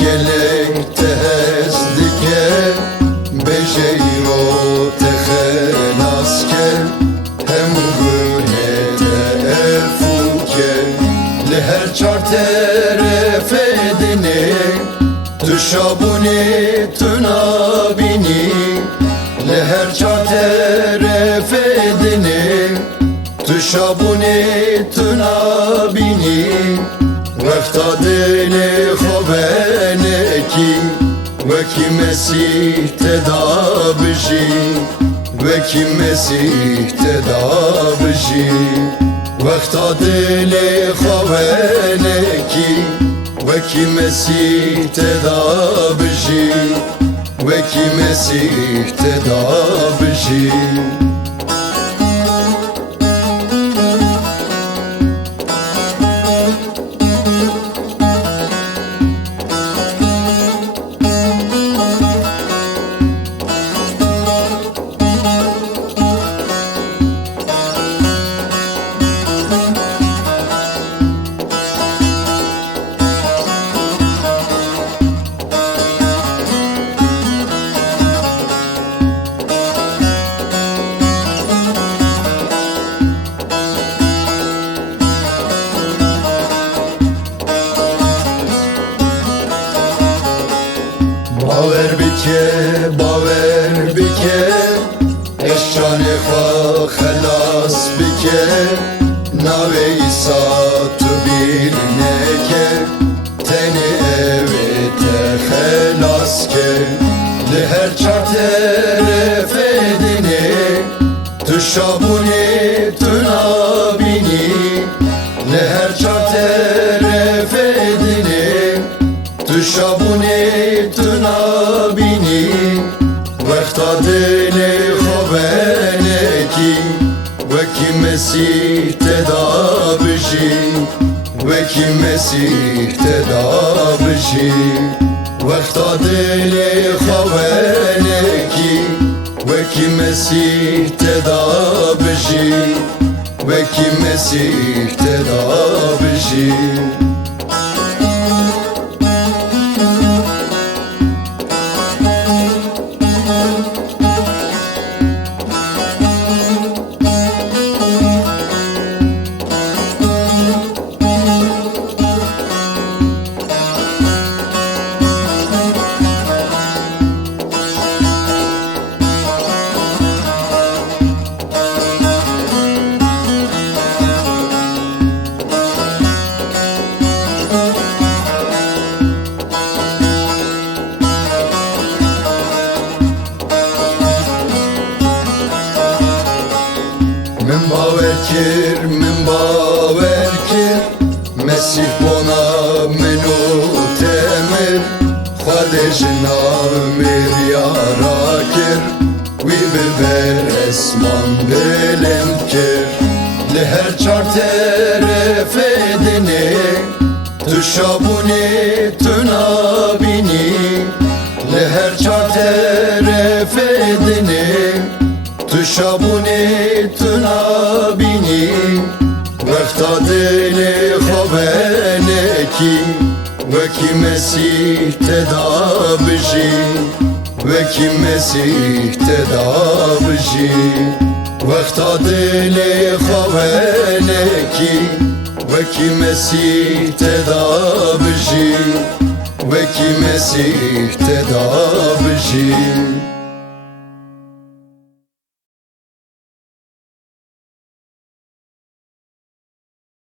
gelek tehez dike Bejeyro tehenas ke Hem gülhete efuke Leher çar teref edini Tüşabuni tünabini Leher çar teref edini Tüşabuni tünabini Vefta dili xobeneki Veki Mesih tedabıji Veki Mesih tedabıji Vefta dili xobeneki Veki Mesih tedabıji Veki Mesih tedabıji باور بکه اشان خوا خلاص بکه ناو ایسا تو بیرنه که تنی اویت خلاص که لهر چار طرف دینی تو شابونی تو نابینی لهر چار طرف دینی تو شابونی تو نابینی وقتا دلی خوبنکی وکی مسیح تدا بشی وکی مسیح تدا بشی وقتا دلی خوبنکی وکی مسیح تدا بشی وکی مسیح تدا بشی من باور کر مسیح بنا منو تمر خودش نامر یارا کر وی ببر اسمان بلند کر لهر چار طرف دینی تو شابونی تو نابینی لهر چار طرف دینی تو شابونی تو نابینی وقتا دلی خوبنکی وکی مسیح تدا بشی وکی مسیح تدا بشی وقتا دلی خوبنکی وکی مسیح تدا بشی وکی مسیح تدا بشی